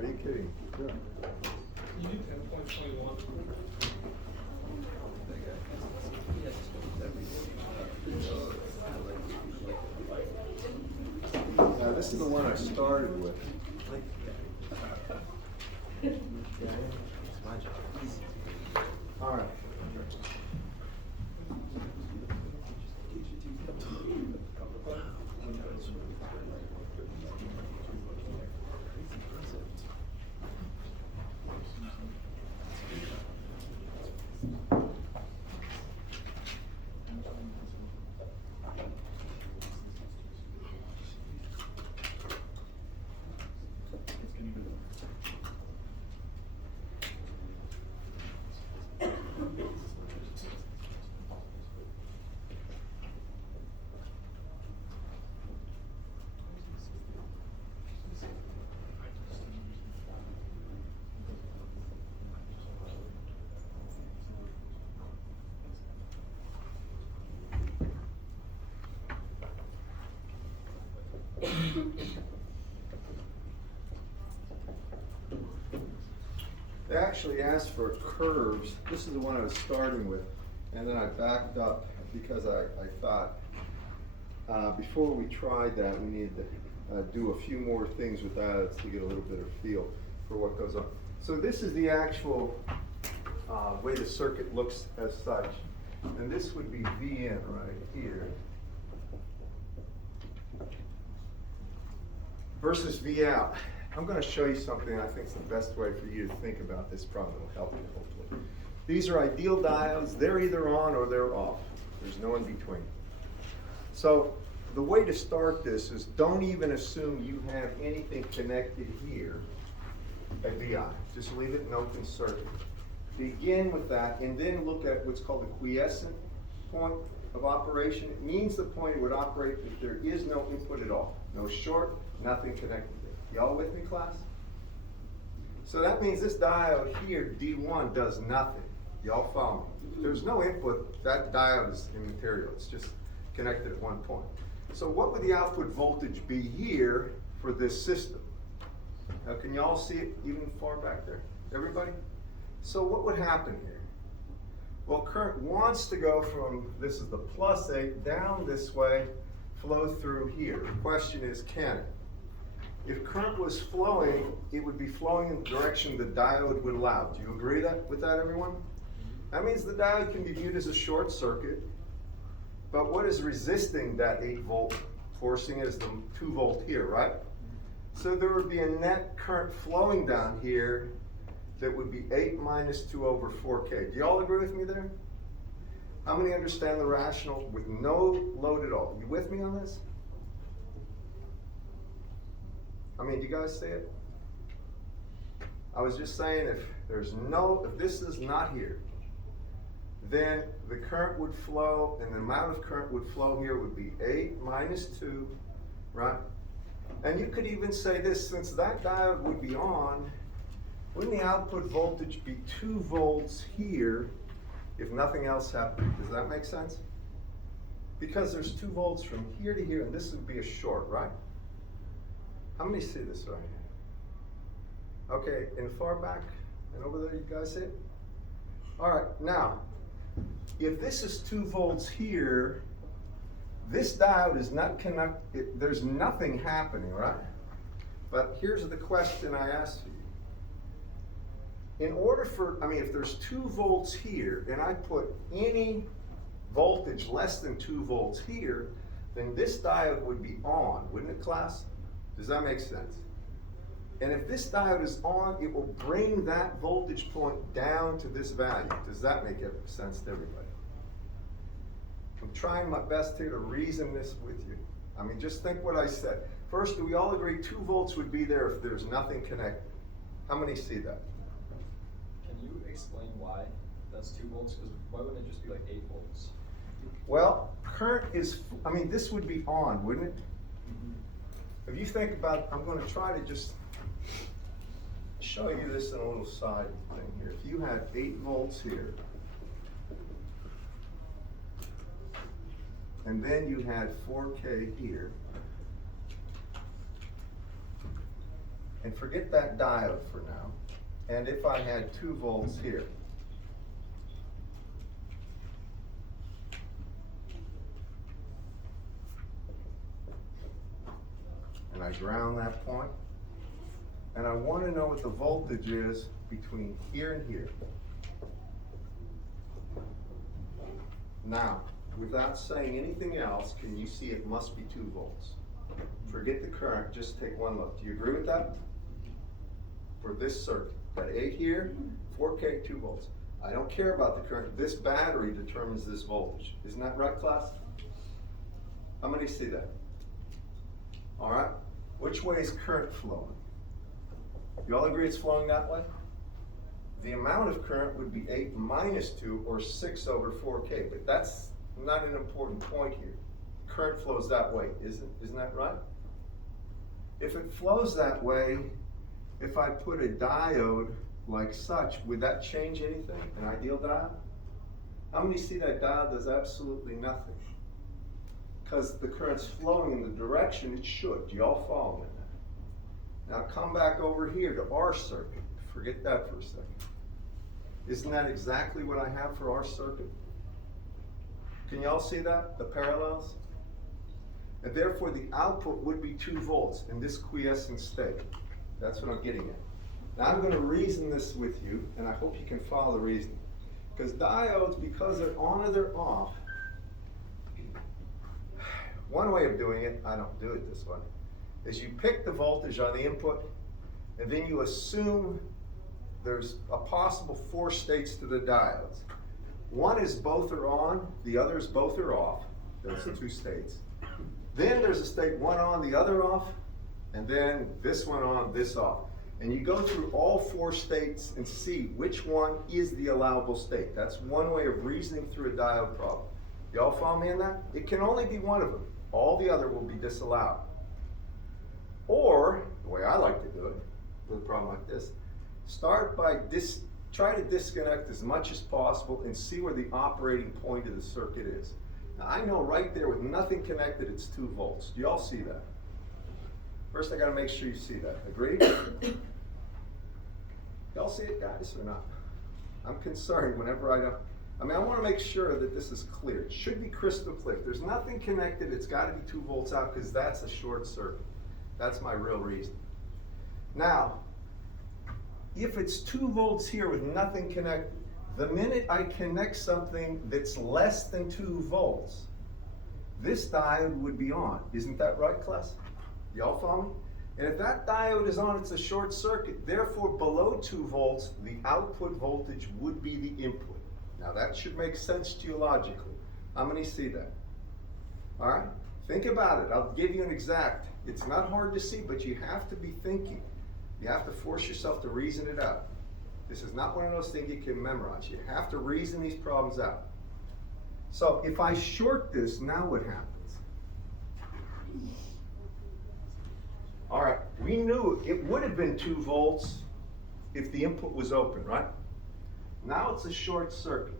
Are you kidding? Yeah. You do 10.21. Now, this is the one I started with. All right. They actually asked for curves. This is the one I was starting with, and then I backed up because I thought before we tried that, we needed to do a few more things with that to get a little bit of feel for what goes on. So this is the actual way the circuit looks as such, and this would be Vn right here versus V out. I'm going to show you something I think is the best way for you to think about this problem. It'll help you, hopefully. These are ideal diodes. They're either on or they're off. There's no in between. So the way to start this is don't even assume you have anything connected here at VI. Just leave it in open circuit. Begin with that and then look at what's called the quiescent point of operation. It means the point it would operate if there is no input at all. No short, nothing connected. Y'all with me, class? So that means this diode here, D1, does nothing. Y'all follow me? There's no input. That diode is immaterial. It's just connected at one point. So what would the output voltage be here for this system? Now, can y'all see it even far back there? Everybody? So what would happen here? Well, current wants to go from, this is the +8, down this way, flow through here. The question is, can it? If current was flowing, it would be flowing in the direction the diode would allow. Do you agree with that, everyone? That means the diode can be viewed as a short circuit, but what is resisting that 8 volt, forcing it is the 2 volt here, right? So there would be a net current flowing down here that would be 8 minus 2 over 4K. Do you all agree with me there? How many understand the rational with no load at all? You with me on this? I mean, do you guys see it? I was just saying if this is not here, then the current would flow, and the amount of current would flow here would be 8 minus 2, right? And you could even say this, since that diode would be on, wouldn't the output voltage be 2 volts here if nothing else happened? Does that make sense? Because there's 2 volts from here to here, and this would be a short, right? How many see this right here? Okay, and far back and over there, you guys see it? All right, now, if this is 2 volts here, this diode is not connected, there's nothing happening, right? But here's the question I asked you. In order for, if there's 2 volts here, and I put any voltage less than 2 volts here, then this diode would be on, wouldn't it, class? Does that make sense? And if this diode is on, it will bring that voltage point down to this value. Does that make sense to everybody? I'm trying my best here to reason this with you. Just think what I said. First, do we all agree 2 volts would be there if there's nothing connected? How many see that? Can you explain why that's 2 volts? Because why wouldn't it just be like 8 volts? Well, current is, this would be on, wouldn't it? If you think about, I'm going to try to just show you this in a little side thing here. If you had 8 volts here, and then you had 4K here, and forget that diode for now, and if I had 2 volts here, and I ground that point, and I want to know what the voltage is between here and here. Now, without saying anything else, can you see it must be 2 volts? Forget the current, just take one look. Do you agree with that? For this circuit, got 8 here, 4K, 2 volts. I don't care about the current. This battery determines this voltage. Isn't that right, class? How many see that? All right. Which way is current flowing? You all agree it's flowing that way? The amount of current would be 8 minus 2, or 6 over 4K, but that's not an important point here. Current flows that way, isn't that right? If it flows that way, if I put a diode like such, would that change anything, an ideal diode? How many see that diode does absolutely nothing? Because the current's flowing in the direction it should. Do y'all follow me now? Now come back over here to our circuit. Forget that for a second. Isn't that exactly what I have for our circuit? Can y'all see that, the parallels? And therefore the output would be 2 volts in this quiescent state. That's what I'm getting at. Now I'm going to reason this with you, and I hope you can follow the reasoning. Because diodes, because they're on or they're off, one way of doing it, I don't do it this way, is you pick the voltage on the input, and then you assume there's a possible 4 states to the diodes. One is both are on, the other is both are off. Those are 2 states. Then there's a state one on, the other off, and then this one on, this off. And you go through all 4 states and see which one is the allowable state. That's one way of reasoning through a diode problem. Y'all follow me on that? It can only be one of them. All the other will be disallowed. Or, the way I like to do it, with a problem like this, start by try to disconnect as much as possible and see where the operating point of the circuit is. Now I know right there with nothing connected it's 2 volts. Do y'all see that? First I gotta make sure you see that. Agreed? Y'all see it, guys, or not? I'm concerned whenever I want to make sure that this is clear. It should be crystal clear. If there's nothing connected, it's got to be 2 volts out because that's a short circuit. That's my real reason. Now, if it's 2 volts here with nothing connected, the minute I connect something that's less than 2 volts, this diode would be on. Isn't that right, class? Y'all follow me? And if that diode is on, it's a short circuit. Therefore, below 2 volts, the output voltage would be the input. Now that should make sense to you logically. How many see that? All right? Think about it. I'll give you an exact. It's not hard to see, but you have to be thinking. You have to force yourself to reason it out. This is not one of those things you can memorize. You have to reason these problems out. So if I short this, now what happens? All right, we knew it would have been 2 volts if the input was open, right? Now it's a short circuit.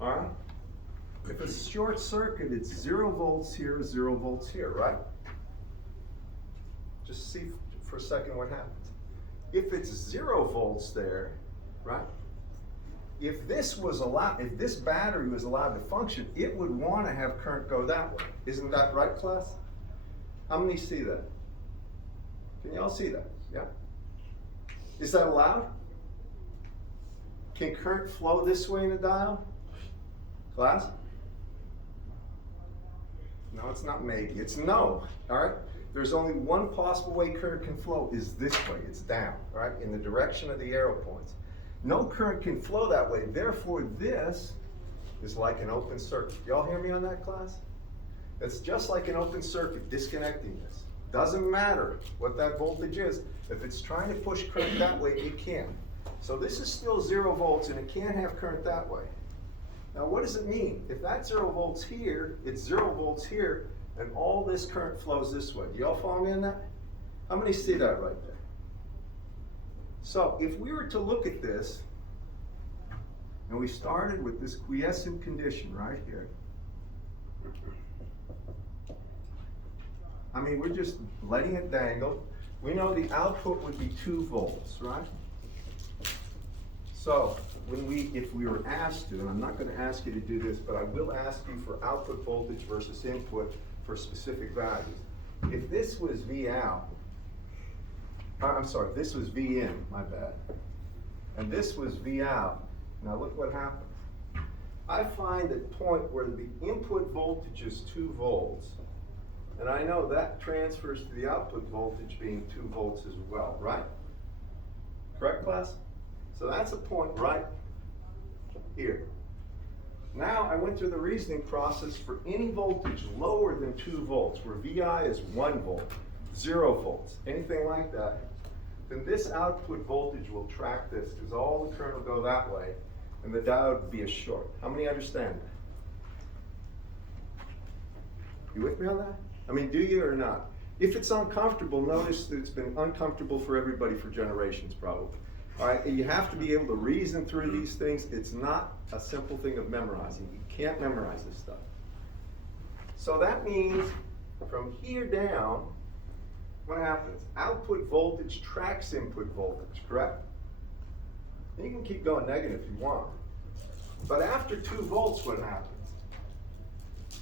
All right? If it's short circuit, it's 0 volts here, 0 volts here, right? Just see for a second what happens. If it's 0 volts there, right? If this was allowed, if this battery was allowed to function, it would want to have current go that way. Isn't that right, class? How many see that? Can y'all see that? Yeah? Is that allowed? Can current flow this way in a diode? Class? No, it's not maybe, it's no, all right? There's only one possible way current can flow is this way, it's down, all right, in the direction of the arrow points. No current can flow that way, therefore this is like an open circuit. Y'all hear me on that, class? It's just like an open circuit, disconnecting this. Doesn't matter what that voltage is. If it's trying to push current that way, it can. So this is still 0 volts and it can't have current that way. Now what does it mean? If that's 0 volts here, it's 0 volts here, and all this current flows this way. Do y'all follow me on that? How many see that right there? So if we were to look at this, and we started with this quiescent condition right here, I mean, we're just letting it dangle. we know the output would be 2 volts, right? So if we were asked to, and I'm not going to ask you to do this, but I will ask you for output voltage versus input for specific values. If this was V out, I'm sorry, this was V in, my bad, and this was V out, now look what happens. I find a point where the input voltage is 2 volts, and I know that transfers to the output voltage being 2 volts as well, right? Correct, class? So that's a point right here. Now I went through the reasoning process for any voltage lower than 2 volts, where VI is 1 volt, 0 volts, anything like that, then this output voltage will track this, because all the current will go that way, and the diode would be a short. How many understand that? You with me on that? I mean, do you or not? If it's uncomfortable, notice that it's been uncomfortable for everybody for generations, probably. All right, and you have to be able to reason through these things. It's not a simple thing of memorizing. You can't memorize this stuff. So that means from here down, what happens? Output voltage tracks input voltage, correct? You can keep going negative if you want. But after 2 volts, what happens?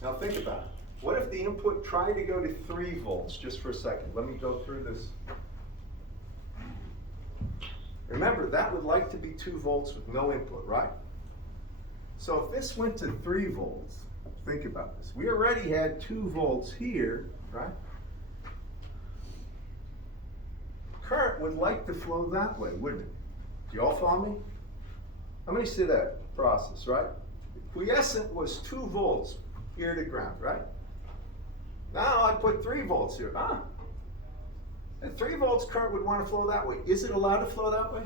Now think about it. What if the input tried to go to 3 volts, just for a second? Let me go through this. Remember, that would like to be 2 volts with no input, right? So if this went to 3 volts, think about this. We already had 2 volts here, right? Current would like to flow that way, wouldn't it? Do you all follow me? How many see that process, right? Quiescent was 2 volts here to ground, right? Now I put 3 volts here. At 3 volts, current would want to flow that way. Is it allowed to flow that way?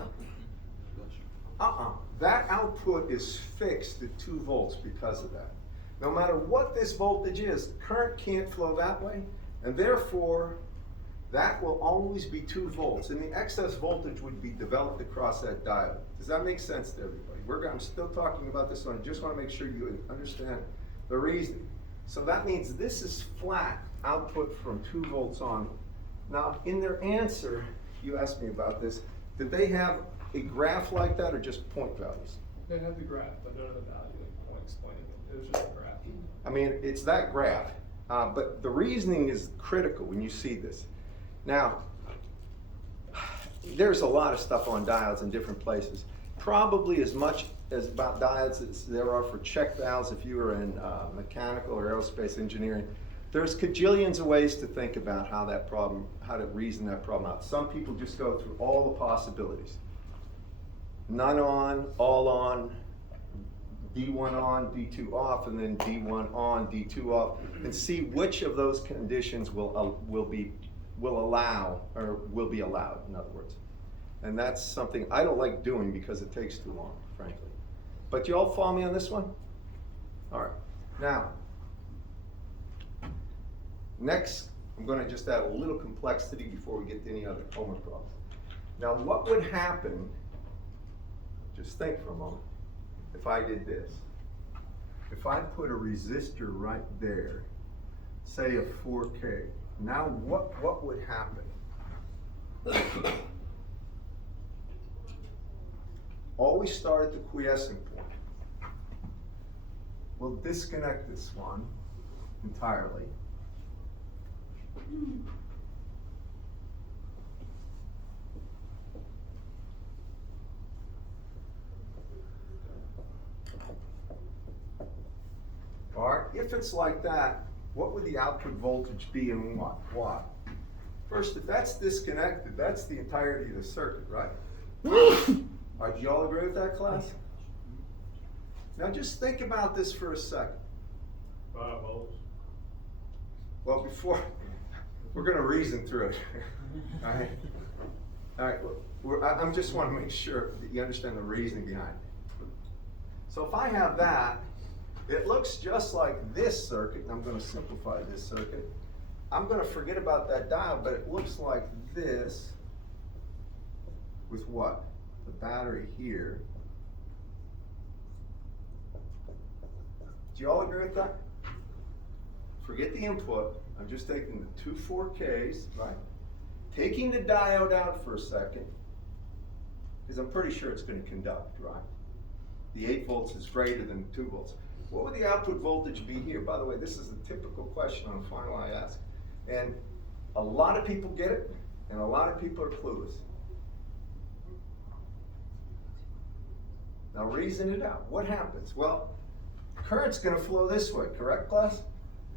That output is fixed at 2 volts because of that. No matter what this voltage is, current can't flow that way, and therefore, that will always be 2 volts, and the excess voltage would be developed across that diode. Does that make sense to everybody? I'm still talking about this one. I just want to make sure you understand the reasoning. So that means this is flat output from 2 volts on. Now, in their answer, you asked me about this, did they have a graph like that or just point values? They had the graph, but none of the value, like point explaining it. It was just a graph. I mean, it's that graph, but the reasoning is critical when you see this. Now, there's a lot of stuff on diodes in different places. Probably as much as about diodes as there are for check valves if you are in mechanical or aerospace engineering. There's cajillions of ways to think about how to reason that problem out. Some people just go through all the possibilities. None on, all on, D1 on, D2 off, and then D1 on, D2 off, and see which of those conditions will be allowed, in other words. And that's something I don't like doing because it takes too long, frankly. But you all follow me on this one? All right. Now, next, I'm going to just add a little complexity before we get to any other homework problems. Now, what would happen, just think for a moment, if I did this? If I put a resistor right there, say a 4K, now what would happen? Always start at the quiescent point. We'll disconnect this one entirely. All right, if it's like that, what would the output voltage be and what? Why? First, if that's disconnected, that's the entirety of the circuit, right? All right, do you all agree with that, class? Now just think about this for a second. 5 volts. Well, before, we're going to reason through it. All right? All right, I just want to make sure that you understand the reasoning behind it. So if I have that, it looks just like this circuit, and I'm going to simplify this circuit. I'm going to forget about that diode, but it looks like this with what? The battery here. Do you all agree with that? Forget the input. I'm just taking the two 4Ks, right? taking the diode out for a second, because I'm pretty sure it's going to conduct, right? The 8 volts is greater than 2 volts. What would the output voltage be here? By the way, this is a typical question on a final I ask. And a lot of people get it, and a lot of people are clueless. Now reason it out. What happens? Well, current's going to flow this way, correct, class?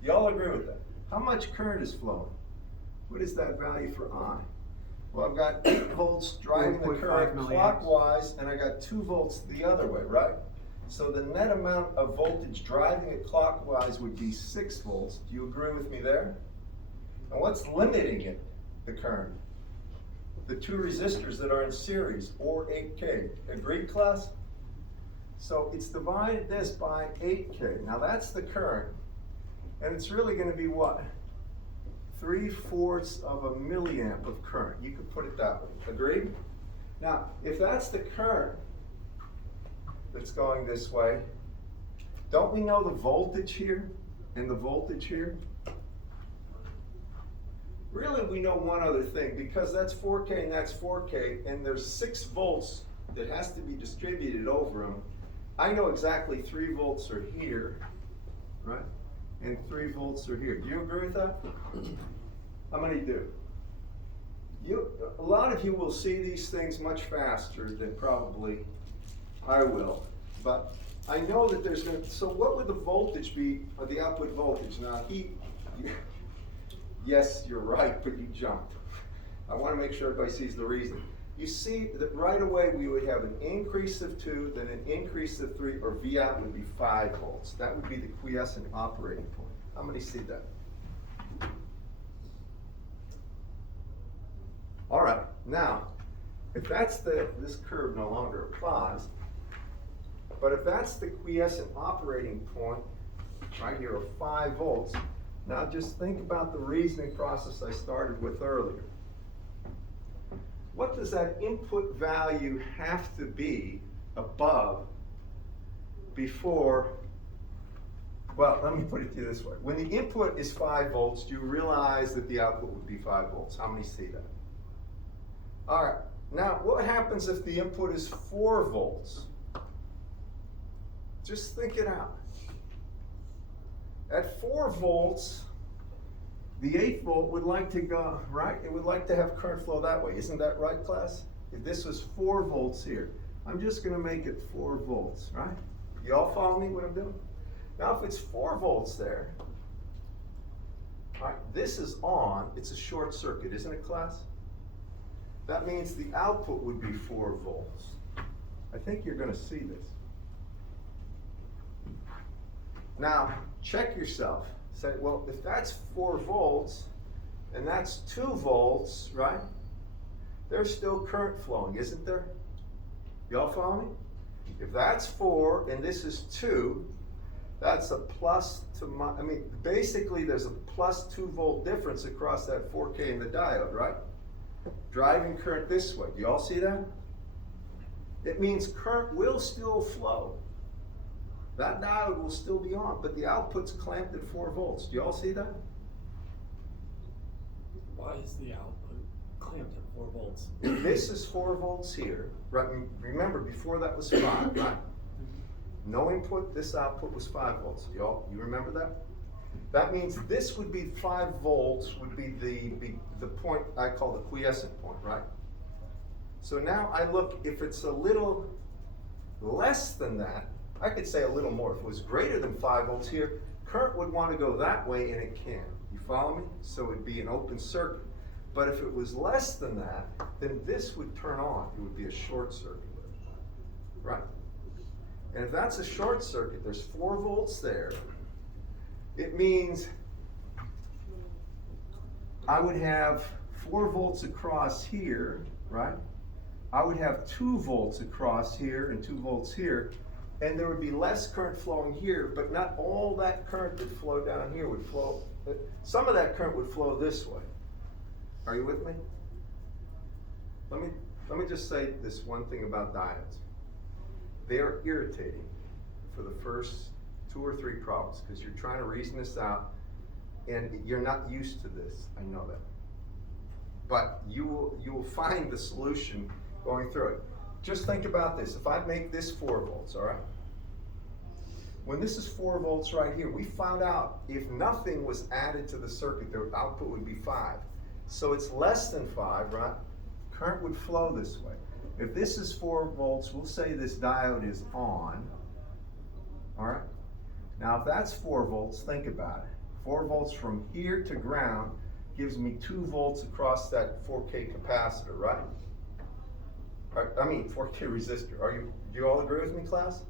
Y'all agree with that? How much current is flowing? What is that value for I? Well, I've got 8 volts driving the 1.5 current milliamps. clockwise, and I got 2 volts the other way, right? So the net amount of voltage driving it clockwise would be 6 volts. Do you agree with me there? And what's limiting it, the current? The 2 resistors that are in series, or 8K. Agreed, class? So it's divided this by 8K. Now that's the current. And it's really going to be what? 3/4 of a milliamp of current. You could put it that way. Agreed? Now, if that's the current that's going this way, don't we know the voltage here and the voltage here? Really, we know one other thing, because that's 4K and that's 4K, and there's 6 volts that has to be distributed over them. I know exactly 3 volts are here, right? And 3 volts are here. Do you agree with that? How many do? A lot of you will see these things much faster than probably I will. But I know that there's going to, so what would the voltage be, or the output voltage? Now, yes, you're right, but you jumped. I want to make sure everybody sees the reason. You see that right away we would have an increase of 2, then an increase of 3, or V out would be 5 volts. That would be the quiescent operating point. How many see that? All right, now, if that's this curve no longer applies, but if that's the quiescent operating point, right here, of 5 volts, now just think about the reasoning process I started with earlier. What does that input value have to be above before, well, let me put it to you this way. When the input is 5 volts, do you realize that the output would be 5 volts? How many see that? All right, now what happens if the input is 4 volts? Just think it out. At 4 volts, the 8 volt would like to go, right? It would like to have current flow that way. Isn't that right, class? If this was 4 volts here, I'm just going to make it 4 volts, right? You all follow me what I'm doing? Now, if it's 4 volts there, all right, this is on. It's a short circuit, isn't it, class? That means the output would be 4 volts. I think you're going to see this. Now, check yourself. Say, well, if that's 4 volts and that's 2 volts, right? There's still current flowing, isn't there? Y'all follow me? If that's 4 and this is 2, that's a plus to basically there's a plus 2 volt difference across that 4K in the diode, right? Driving current this way. Do y'all see that? It means current will still flow. That diode will still be on, but the output's clamped at 4 volts. Do y'all see that? Why is the output clamped at 4 volts? If this is 4 volts here, right? Remember, before that was 5, right? No input, this output was 5 volts. You remember that? That means this would be 5 volts, would be the point I call the quiescent point, right? So now I look, if it's a little less than that, I could say a little more. If it was greater than 5 volts here, current would want to go that way, and it can. You follow me? So it'd be an open circuit. But if it was less than that, then this would turn on. It would be a short circuit, right? And if that's a short circuit, there's 4 volts there. It means I would have 4 volts across here, right? I would have 2 volts across here and 2 volts here. And there would be less current flowing here, but not all that current that flowed down here would flow. Some of that current would flow this way. Are you with me? Let me just say this one thing about diodes. They are irritating for the first 2 or 3 problems because you're trying to reason this out and you're not used to this. I know that. but you will find the solution going through it. Just think about this. If I make this 4 volts, all right? When this is 4 volts right here, we found out if nothing was added to the circuit, the output would be 5. So it's less than 5, right? Current would flow this way. If this is 4 volts, we'll say this diode is on, all right? Now if that's 4 volts, think about it. 4 volts from here to ground gives me 2 volts across that 4K capacitor, right? I mean 4K resistor. Do you all agree with me, class?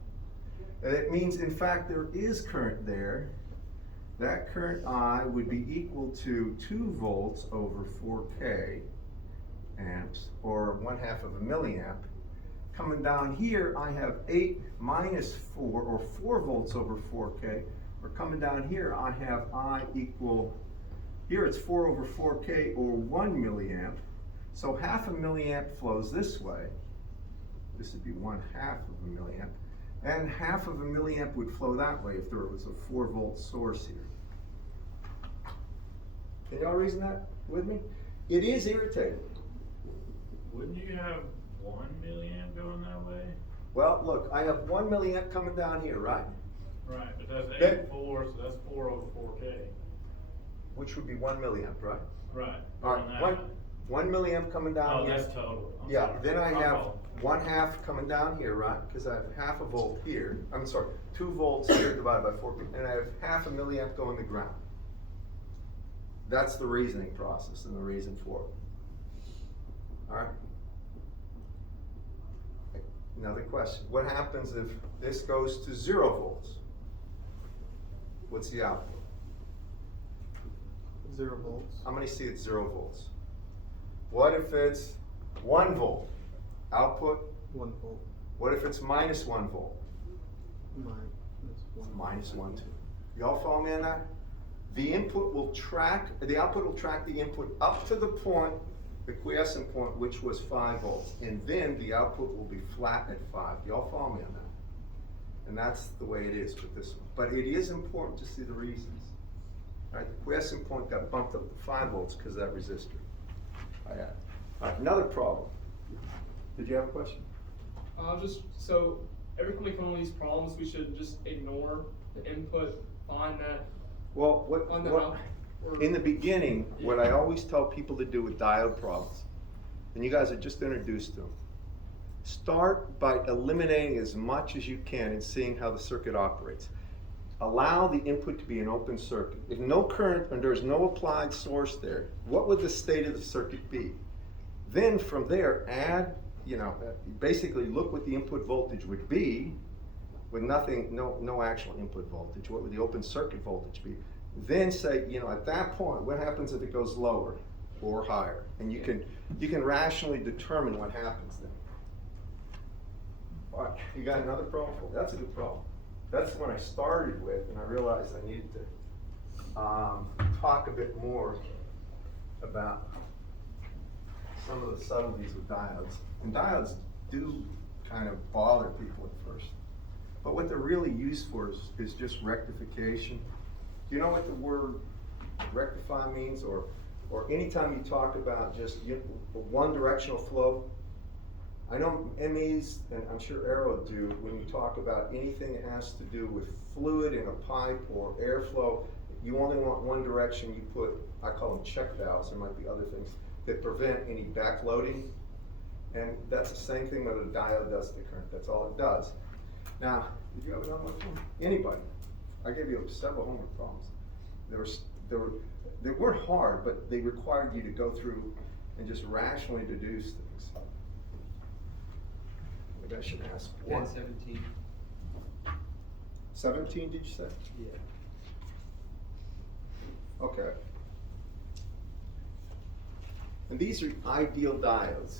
And it means, in fact, there is current there. That current I would be equal to 2 volts over 4K amps, or 1/2 of a milliamp. Coming down here, I have 8 minus 4, or 4 volts over 4K. Or coming down here, I have I equal, here it's 4 over 4K, or 1 milliamp. So 1/2 a milliamp flows this way. This would be 1/2 of a milliamp. And 1/2 of a milliamp would flow that way if there was a 4 volt source here. Can y'all reason that with me? It is irritating. Wouldn't you have 1 milliamp going that way? Well, look, I have 1 milliamp coming down here, right? Right, but that's That- 8.4, so that's 4 over 4K. Which would be 1 milliamp, right? Right. All on that right, 1 milliamp coming down Oh, here. that's total. I'm Yeah, sorry. then I My have fault. 1/2 coming down here, right? Because I have 1/2 a volt here. I'm sorry, 2 volts here divided by 4, and I have 1/2 a milliamp going to ground. That's the reasoning process and the reason for it. All right? Another question. What happens if this goes to 0 volts? What's the output? 0 volts. How many see it's 0 volts? What if it's 1 volt? Output? 1 volt. What if it's minus 1 volt? Minus 1. Minus 1, 2. Y'all follow me on that? The output will track the input up to the point, the quiescent point, which was 5 volts. And then the output will be flat at 5. Y'all follow me on that? And that's the way it is with this one. But it is important to see the reasons. All right, the quiescent point got bumped up to 5 volts because of that resistor. I had. All right, another problem. Did you have a question? So every time we come on these problems, we should just ignore the input, find that Well, on the out. or- in the beginning, what I always tell people to do with diode problems, and you guys are just introduced to them, start by eliminating as much as you can and seeing how the circuit operates. Allow the input to be an open circuit. If no current and there's no applied source there, what would the state of the circuit be? Then from there, add, basically look what the input voltage would be with nothing, no actual input voltage. What would the open circuit voltage be? Then say, at that point, what happens if it goes lower or higher? And you can rationally determine what happens then. All right, you got another problem? That's a good problem. That's the one I started with, and I realized I needed to talk a bit more about some of the subtleties with diodes. And diodes do kind of bother people at first. But what they're really used for is just rectification. Do you know what the word rectify means? Or anytime you talk about just one directional flow? I know MEs, and I'm sure Aero do, when you talk about anything that has to do with fluid in a pipe or airflow, you only want one direction. You put, I call them check valves, there might be other things, that prevent any backloading. And that's the same thing that a diode does to current. That's all it does. Now, did you have another one? Anybody? I gave you several homework problems. They weren't hard, but they required you to go through and just rationally deduce things. Maybe I should ask one. 17. 17, did you say? Yeah. Okay. And these are ideal diodes.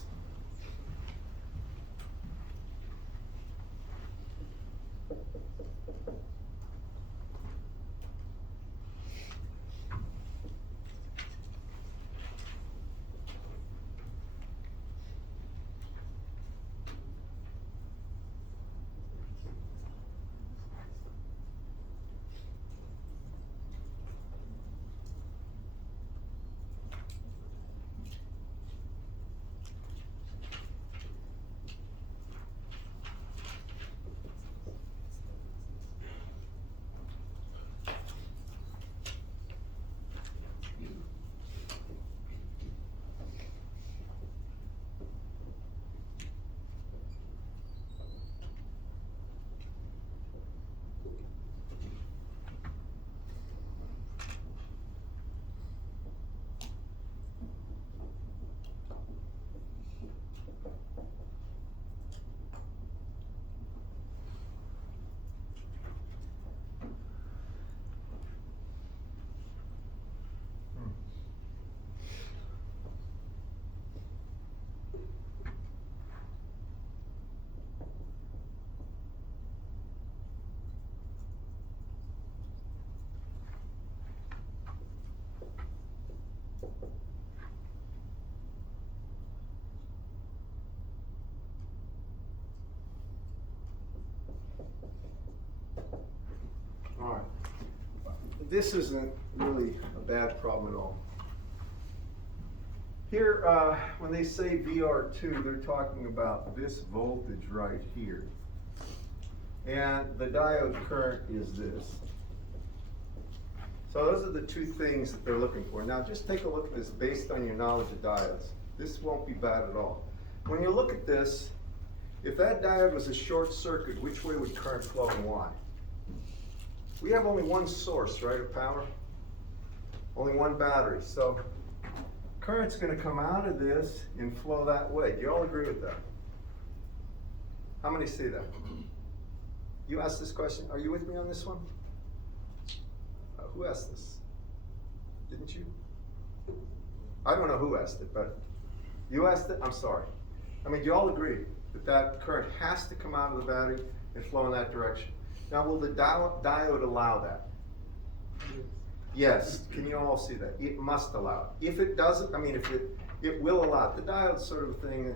this isn't really a bad problem at all. Here, when they say VR2, they're talking about this voltage right here. And the diode current is this. So those are the two things that they're looking for. Now just take a look at this based on your knowledge of diodes. This won't be bad at all. When you look at this, if that diode was a short circuit, which way would current flow and why? We have only one source, right, of power? Only one battery. So current's going to come out of this and flow that way. Do you all agree with that? How many see that? You asked this question. Are you with me on this one? Who asked this? Didn't you? I don't know who asked it, but you asked it? I'm sorry. I mean, do you all agree that that current has to come out of the battery and flow in that direction? Now, will the diode allow that? Yes. Can you all see that? It must allow it. If it doesn't, I mean, if it will allow it. The diode's sort of a thing,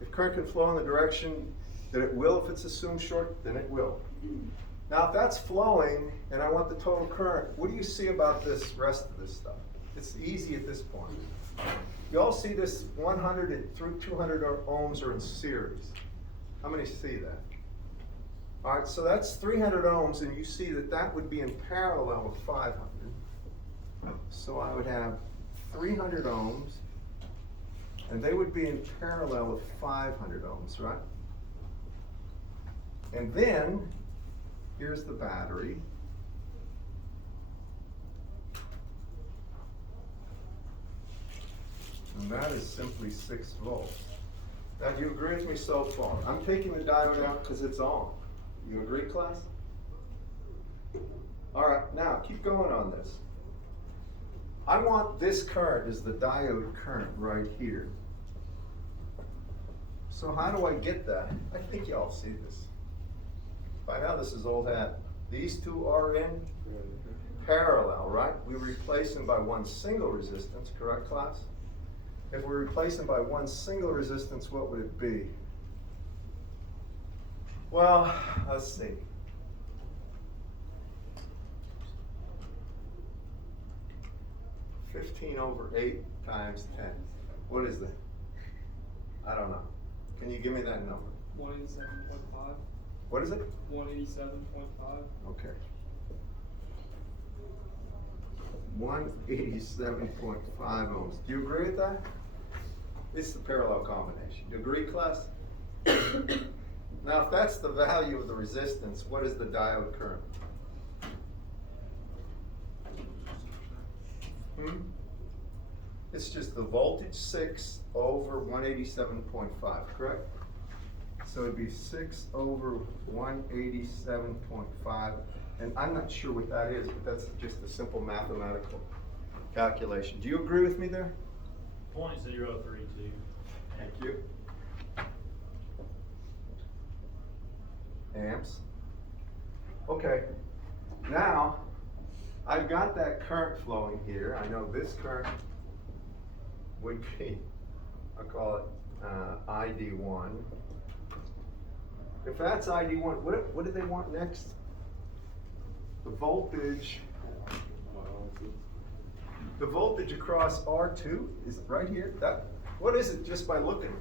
if current can flow in the direction that it will, if it's assumed short, then it will. Now, if that's flowing and I want the total current, what do you see about this rest of this stuff? It's easy at this point. You all see this 100 and through 200 ohms are in series. How many see that? All right, so that's 300 ohms, and you see that that would be in parallel with 500. So I would have 300 ohms, and they would be in parallel with 500 ohms, right? And then, here's the battery. And that is simply 6 volts. Now, do you agree with me so far? I'm taking the diode out because it's on. You agree, class? All right, now keep going on this. I want this current as the diode current right here. So how do I get that? I think you all see this. By now this is old hat. These two are in parallel, right? We replace them by one single resistance, correct, class? If we replace them by one single resistance, what would it be? Well, let's see. (15/8 times 10). What is that? I don't know. Can you give me that number? 187.5. What is it? 187.5. Okay. 187.5 ohms. Do you agree with that? It's the parallel combination. Do you agree, class? Now, if that's the value of the resistance, what is the diode current? It's just the voltage 6 over 187.5, correct? So it'd be 6 over 187.5, and I'm not sure what that is, but that's just a simple mathematical calculation. Do you agree with me there? 0.032. Thank you. Amps. Okay, now I've got that current flowing here. I know this current would be, I'll call it ID1. If that's ID1, what do they want next? The voltage. The voltage across R2 is right here. What is it just by looking?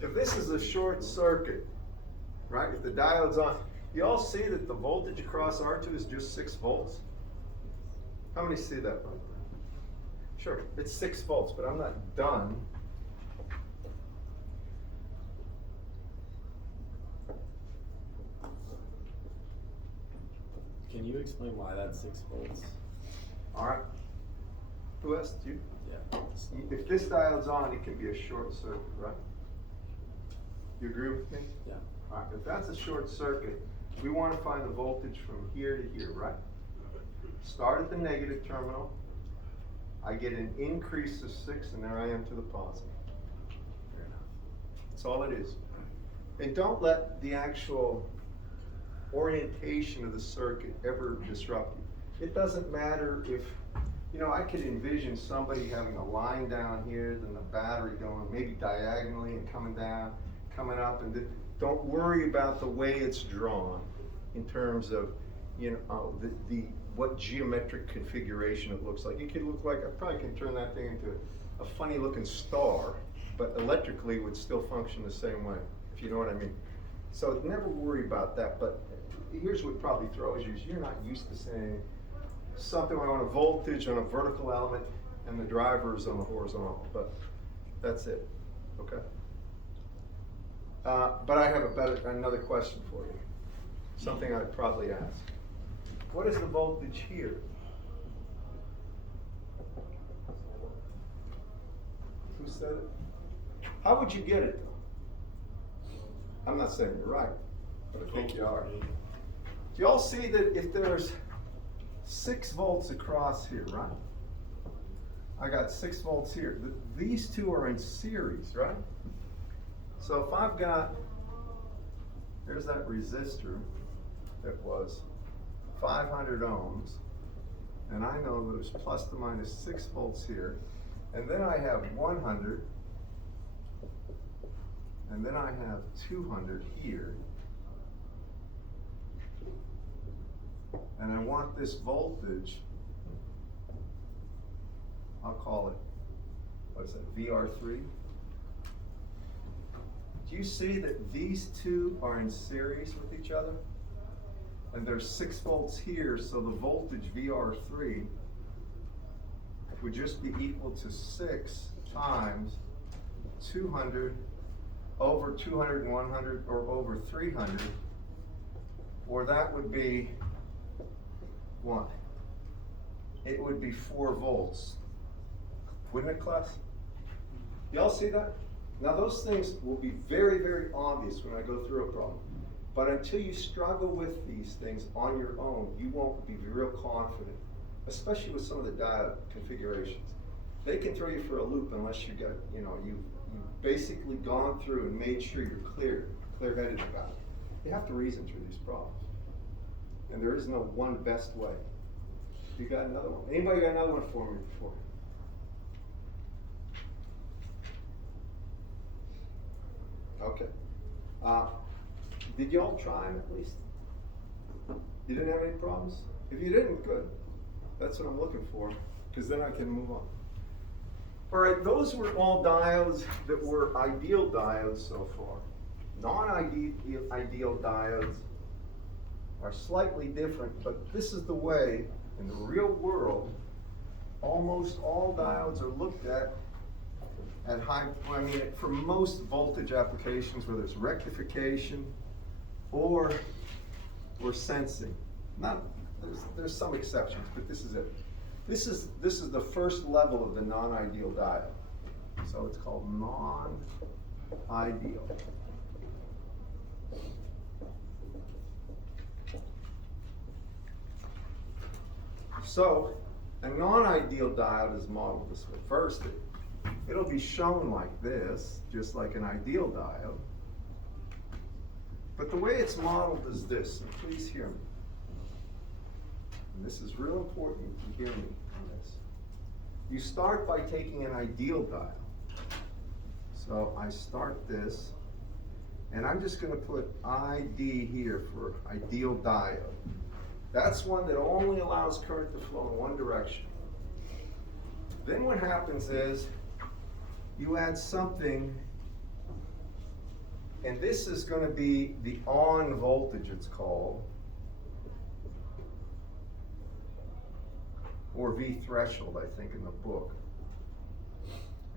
If this is a short circuit, right, if the diode's on, you all see that the voltage across R2 is just 6 volts? How many see that? Sure, it's 6 volts, but I'm not done. Can you explain why that's 6 volts? All right. Who asked you? Yeah. If this diode's on, it can be a short circuit, right? You agree with me? Yeah. All right, if that's a short circuit, we want to find the voltage from here to here, right? Start at the negative terminal. I get an increase of 6, and there I am to the positive. Fair enough. That's all it is. And don't let the actual orientation of the circuit ever disrupt you. It doesn't matter if, you know, I could envision somebody having a line down here, then the battery going maybe diagonally and coming down, coming up, and don't worry about the way it's drawn in terms of you know, what geometric configuration it looks like. It could look like, I probably can turn that thing into a funny looking star, but electrically it would still function the same way, if you know what I mean. So never worry about that, but here's what probably throws you, is you're not used to saying something on a voltage on a vertical element and the driver is on the horizontal, but that's it, okay? But I have another question for you. Something I'd probably ask. What is the voltage here? Who said it? How would you get it though? I'm not saying you're right, but I think you are. Do you all see that if there's 6 volts across here, right? I got 6 volts here. These two are in series, right? So if I've got, there's that resistor that was 500 ohms, and I know there's plus to minus 6 volts here, and then I have 100, and then I have 200 here, and I want this voltage, I'll call it, what's that, VR3? Do you see that these two are in series with each other? And there's 6 volts here, so the voltage VR3 would just be equal to 6 times 200 over 200 and 100, or over 300, or that would be what? It would be 4 volts. Wouldn't it, class? Y'all see that? Now those things will be very, very obvious when I go through a problem. But until you struggle with these things on your own, you won't be real confident, especially with some of the diode configurations. They can throw you for a loop unless you got, you know, you've basically gone through and made sure you're clear-headed about it. You have to reason through these problems. And there is no one best way. You got another one? Anybody got another one for me before? Okay. Did y'all try them at least? You didn't have any problems? If you didn't, good. That's what I'm looking for, because then I can move on. All right, those were all diodes that were ideal diodes so far. Non-ideal diodes are slightly different, but this is the way, in the real world, almost all diodes are looked at high, I mean, for most voltage applications, whether it's rectification or sensing. There's some exceptions, but this is it. This is the first level of the non-ideal diode. So it's called non-ideal. So a non-ideal diode is modeled this way. First, it'll be shown like this, just like an ideal diode. But the way it's modeled is this, and please hear me. And this is real important to hear me on this. You start by taking an ideal diode. So I start this, and I'm just going to put ID here for ideal diode. That's one that only allows current to flow in one direction. Then what happens is, you add something, and this is going to be the on voltage, it's called, or V threshold, I think, in the book.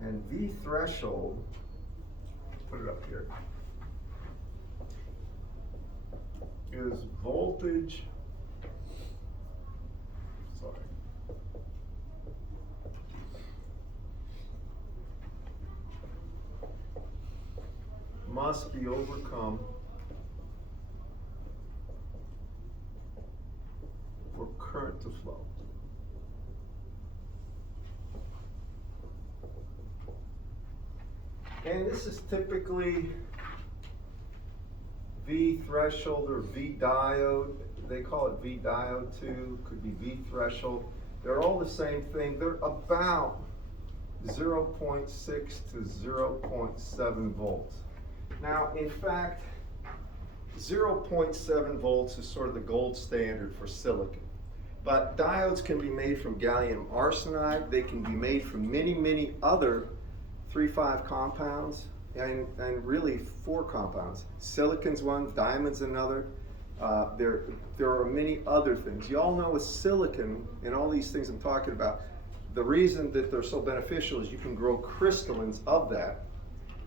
And V threshold, put it up here, is voltage, sorry, must be overcome for current to flow. And this is typically V threshold or V diode. They call it V diode too, could be V threshold. They're all the same thing. They're about 0.6 to 0.7 volts. Now, in fact, 0.7 volts is sort of the gold standard for silicon. But diodes can be made from gallium arsenide. They can be made from many other 3,5 compounds, and really 4 compounds. Silicon's one, diamond's another. There are many other things. You all know with silicon and all these things I'm talking about, the reason that they're so beneficial is you can grow crystallines of that,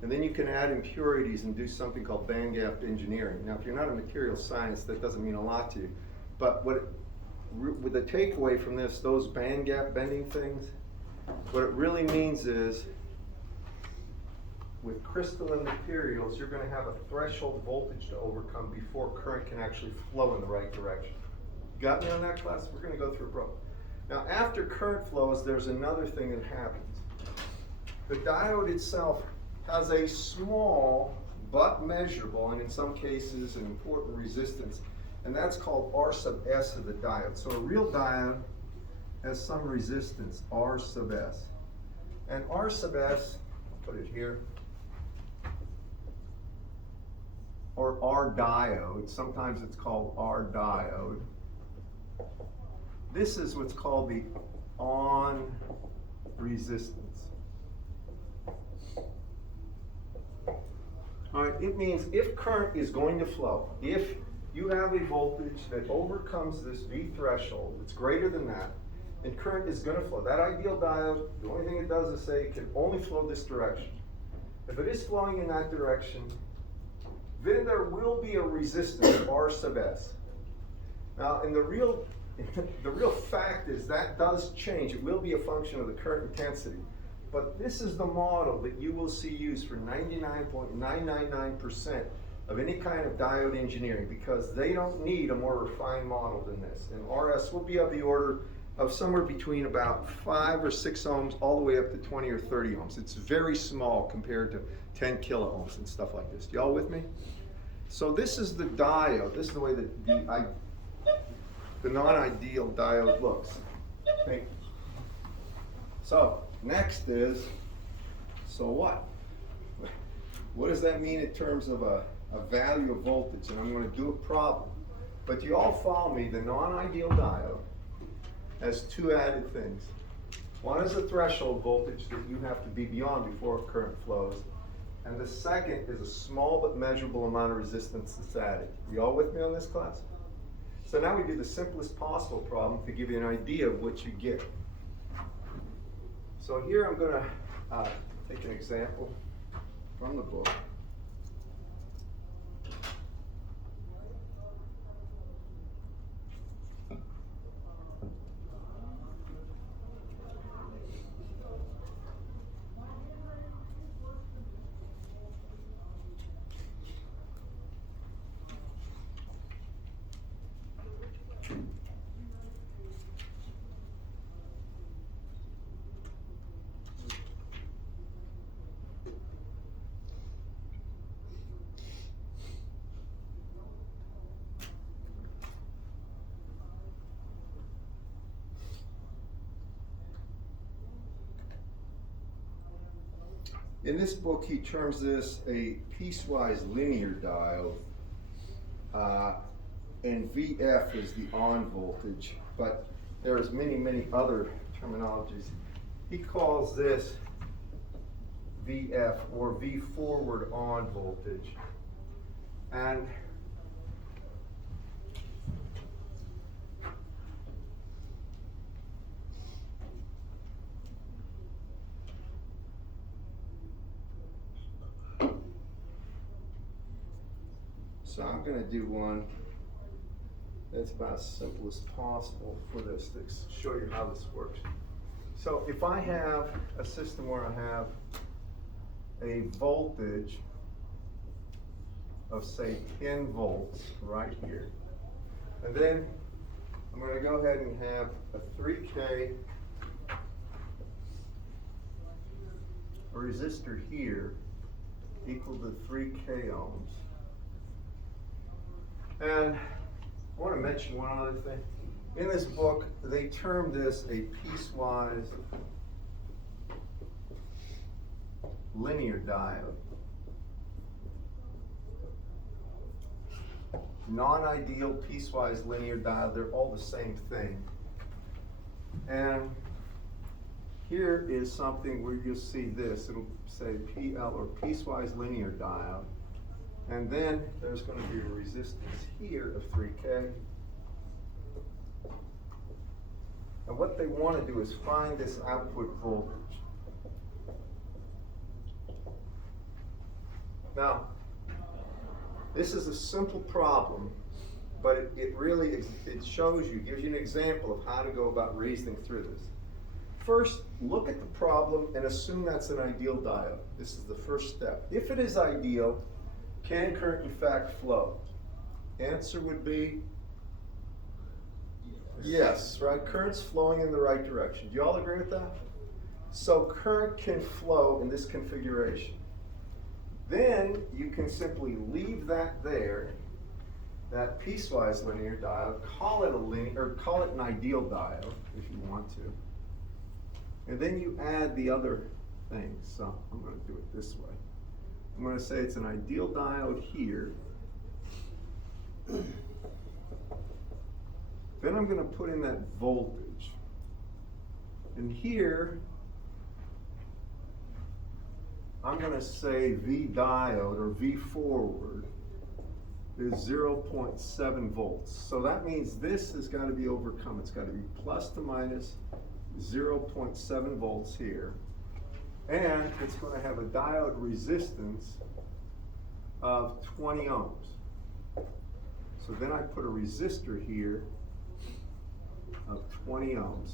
and then you can add impurities and do something called band gap engineering. Now, if you're not a material science, that doesn't mean a lot to you. But with the takeaway from this, those band gap bending things, what it really means is, with crystalline materials, you're going to have a threshold voltage to overcome before current can actually flow in the right direction. Got me on that, class? We're going to go through a problem. Now, after current flows, there's another thing that happens. The diode itself has a small but measurable, and in some cases an important resistance, and that's called R sub S of the diode. So a real diode has some resistance, R sub S. And R sub S, I'll put it here, or R diode, sometimes it's called R diode. This is what's called the on resistance. All right, it means if current is going to flow, if you have a voltage that overcomes this V threshold, it's greater than that, and current is going to flow. That ideal diode, the only thing it does is say it can only flow this direction. If it is flowing in that direction, then there will be a resistance, R sub S. Now, in the real fact is that does change. It will be a function of the current intensity. But this is the model that you will see used for 99.999% of any kind of diode engineering, because they don't need a more refined model than this. And RS will be of the order of somewhere between about 5 or 6 ohms all the way up to 20 or 30 ohms. It's very small compared to 10 kilo ohms and stuff like this. Y'all with me? So this is the diode. This is the way that the non-ideal diode looks. Okay. So next is, so what? What does that mean in terms of a value of voltage? And I'm going to do a problem. But you all follow me, the non-ideal diode has 2 added things. One is a threshold voltage that you have to be beyond before current flows. And the second is a small but measurable amount of resistance that's added. You all with me on this, class? So now we do the simplest possible problem to give you an idea of what you get. So here I'm going to take an example from the book. In this book, he terms this a piecewise linear diode, and VF is the on voltage, but there's many other terminologies. He calls this VF, or V forward on voltage. And so I'm going to do one that's about as simple as possible for this to show you how this works. So if I have a system where I have a voltage of, say, 10 volts right here, and then I'm going to go ahead and have a 3K resistor here equal to 3K ohms. And I want to mention one other thing. In this book, they term this a piecewise linear diode. non-ideal, piecewise linear diode, they're all the same thing. And here is something where you'll see this, it'll say PL or piecewise linear diode. And then there's going to be a resistance here of 3K. And what they want to do is find this output voltage. Now, this is a simple problem, but it really, it shows you, gives you an example of how to go about reasoning through this. First, look at the problem and assume that's an ideal diode. This is the first step. If it is ideal, can current in fact flow? Answer would be yes, right? Current's flowing in the right direction. Do you all agree with that? So current can flow in this configuration. Then you can simply leave that there, that piecewise linear diode, call it a linear, or call it an ideal diode if you want to. And then you add the other things. So I'm going to do it this way. I'm going to say it's an ideal diode here. Then I'm going to put in that voltage. And here, I'm going to say V diode or V forward is 0.7 volts. So that means this has got to be overcome. It's got to be plus to minus 0.7 volts here. And it's going to have a diode resistance of 20 ohms. So then I put a resistor here of 20 ohms.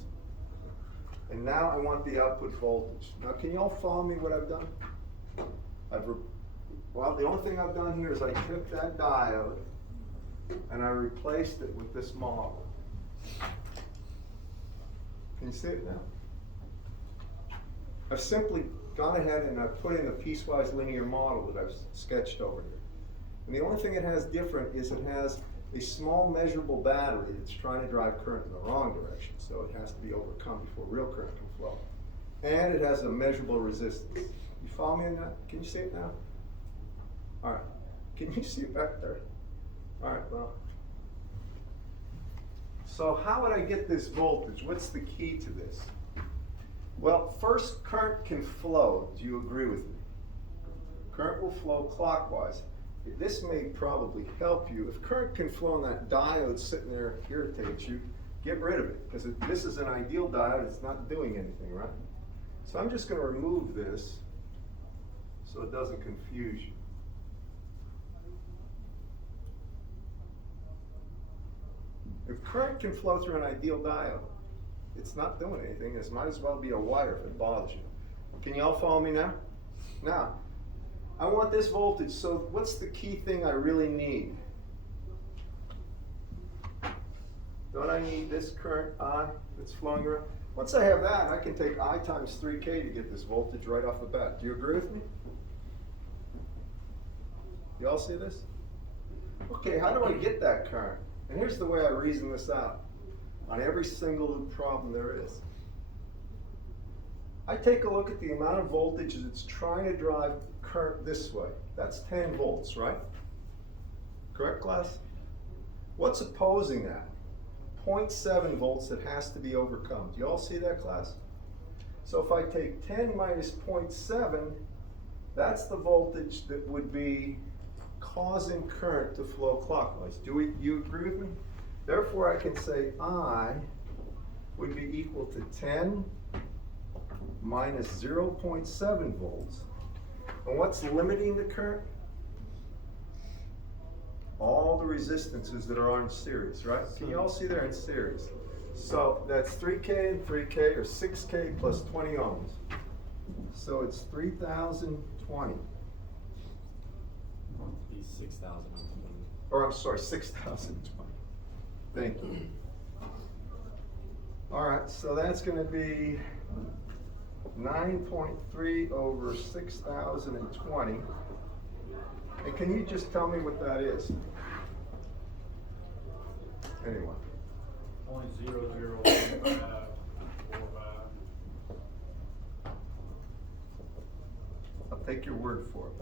And now I want the output voltage. Now can you all follow me what I've done? Well, the only thing I've done here is I took that diode and I replaced it with this model. Can you see it now? I've simply gone ahead and I've put in a piecewise linear model that I've sketched over here. And the only thing it has different is it has a small measurable battery that's trying to drive current in the wrong direction. So it has to be overcome before real current can flow. And it has a measurable resistance. You follow me in that? Can you see it now? All right. Can you see it back there? All right, well. So how would I get this voltage? What's the key to this? Well, first, current can flow. Do you agree with me? Current will flow clockwise. This may probably help you. If current can flow and that diode sitting there irritates you, get rid of it. Because this is an ideal diode, it's not doing anything, right? So I'm just going to remove this so it doesn't confuse you. If current can flow through an ideal diode, it's not doing anything. This might as well be a wire if it bothers you. Can you all follow me now? Now, I want this voltage, so what's the key thing I really need? Don't I need this current I that's flowing around? Once I have that, I can take I times 3K to get this voltage right off the bat. Do you agree with me? You all see this? Okay, how do I get that current? And here's the way I reason this out on every single loop problem there is. I take a look at the amount of voltage that's trying to drive current this way. That's 10 volts, right? Correct, class? What's opposing that? 0.7 volts that has to be overcome. Do you all see that, class? So if I take 10 minus 0.7, that's the voltage that would be causing current to flow clockwise. Do you agree with me? Therefore, I can say I would be equal to 10 minus 0.7 volts. And what's limiting the current? All the resistances that are in series, right? Can you all see they're in series? So that's 3K and 3K, or 6K plus 20 ohms. So it's 3020. Be 6,020. Or I'm sorry, 6,020. Thank you. All right, so that's going to be 9.3 over 6,020. And can you just tell me what that is? Anyway. 0.001545. I'll take your word for it.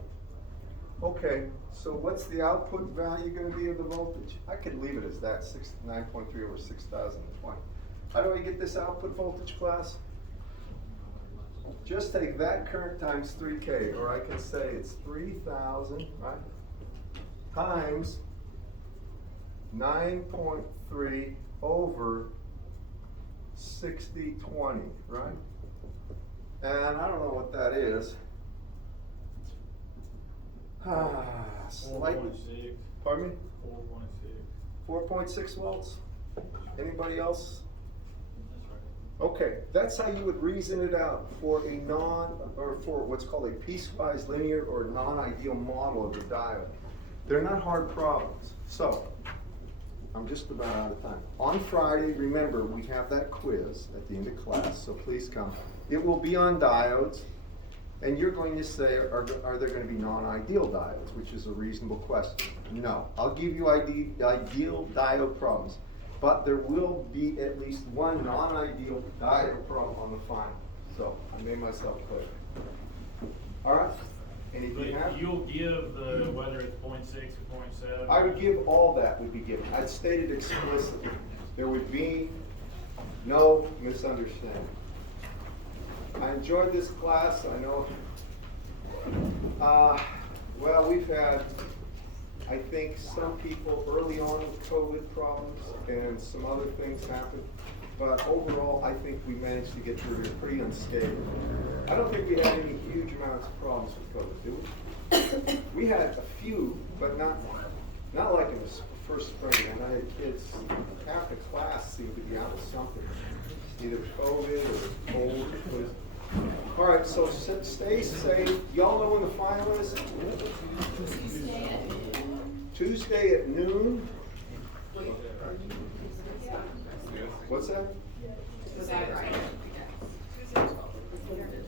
Okay, so what's the output value gonna be of the voltage? I could leave it as that, 9.3 over 6,020. How do I get this output voltage, class? Just take that current times 3K, or I can say it's 3,000, right? Times 9.3 over 6020, right? And I don't know what that is. Slightly. 4.6. Pardon me? 4.6. 4.6 volts? Anybody else? That's right. Okay, that's how you would reason it out for a or for what's called a piecewise linear or non-ideal model of the diode. They're not hard problems. So, I'm just about out of time. On Friday, remember, we have that quiz at the end of class, so please come. It will be on diodes, and you're going to say, are there going to be non-ideal diodes, which is a reasonable question. No, I'll give you ideal diode problems, but there will be at least one non-ideal diode problem on the final. So, I made myself clear. All right? Anything you have? But you'll give the, whether it's 0.6 or 0.7? I would give all that would be given. I'd state it explicitly. There would be no misunderstanding. I enjoyed this class. I know, well, we've had, I think, some people early on with COVID problems and some other things happen. But overall, I think we managed to get through here pretty unscathed. I don't think we had any huge amounts of problems with COVID, do we? We had a few, but not like in the first spring. And I had kids, half the class seemed to be out with something, either COVID or cold. All right, so stay safe. Y'all know when the final is? Tuesday at noon. What's that? Is that right?